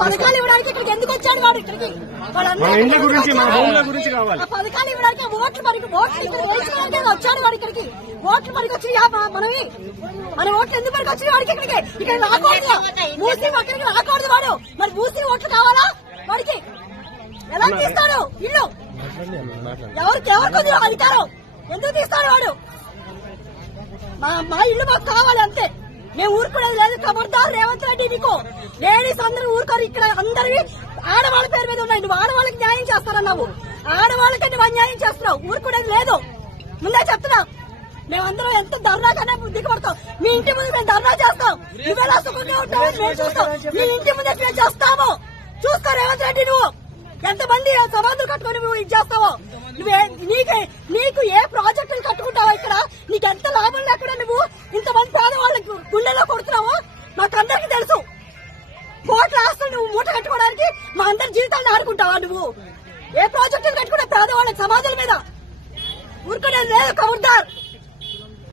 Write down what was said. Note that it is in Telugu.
పథకాలు ఇవ్వడానికి ఇక్కడికి ఎందుకు వచ్చాడు వాడు? ఇక్కడికి పథకాలు ఇవ్వడానికి ఓట్లు వచ్చాడు వాడు ఇక్కడికి. ఓట్లు మనకి వచ్చి మనవి మన ఓట్లు ఎందుకు మనకి వచ్చిన వాడికి ఇక్కడికి ఇక్కడ రాకూడదు. మూసి అక్కడికి రాకూడదు వాడు. మరి మూసి ఓట్లు కావాలా వాడికి? ఎలా తీస్తాడు ఇల్లు? ఎవరికి అధికారం ఎందుకు తీస్తాడు వాడు? మా ఇల్లు మాకు కావాలి అంతే. మేము ఊరుకునేది లేదు. ఖబర్దార్ రేవంత్ రెడ్డి, మీకు లేడీస్ అందరూ ఊరుకోరు. ఇక్కడ అందరివి ఆడవాళ్ళ పేరు మీద ఉన్నాయి. నువ్వు ఆడవాళ్ళకి న్యాయం చేస్తారన్నావు, ఆడవాళ్ళకంటే న్యాయం చేస్తున్నావు. ఊరుకునేది లేదు. ముందే చెప్తున్నా, మేమందరం ఎంత ధర్నా కన్నా దిగబడతాం. మీ ఇంటి ముందు మేము ధర్నా చేస్తాం. నువ్వెలా సుఖంగా ఉంటావు మేము చూస్తాం. మీ ఇంటి ముందే మేము చేస్తాము. చూసుకో రేవంత్ రెడ్డి, నువ్వు ఎంతమంది సమాధులు కట్టుకొని నువ్వు ఇది చేస్తావో. నీకు ఏ ప్రాజెక్టులు కట్టుకుంటావో ఇక్కడ నీకు ఎంత లాభం లేకుండా నువ్వు ఇంతమంది పేదవాళ్ళకి గుండెల్లో కొడుతున్నావో మాకందరికి తెలుసు. కోట్ల ఆస్తులు నువ్వు మూట కట్టుకోవడానికి మా అందరి జీవితాలను ఆడుకుంటావా? నువ్వు ఏ ప్రాజెక్టులు కట్టుకుంటా పేదవాళ్ళకి సమాధుల మీద? ఊరుకునేది లేదు. ఖబర్దార్.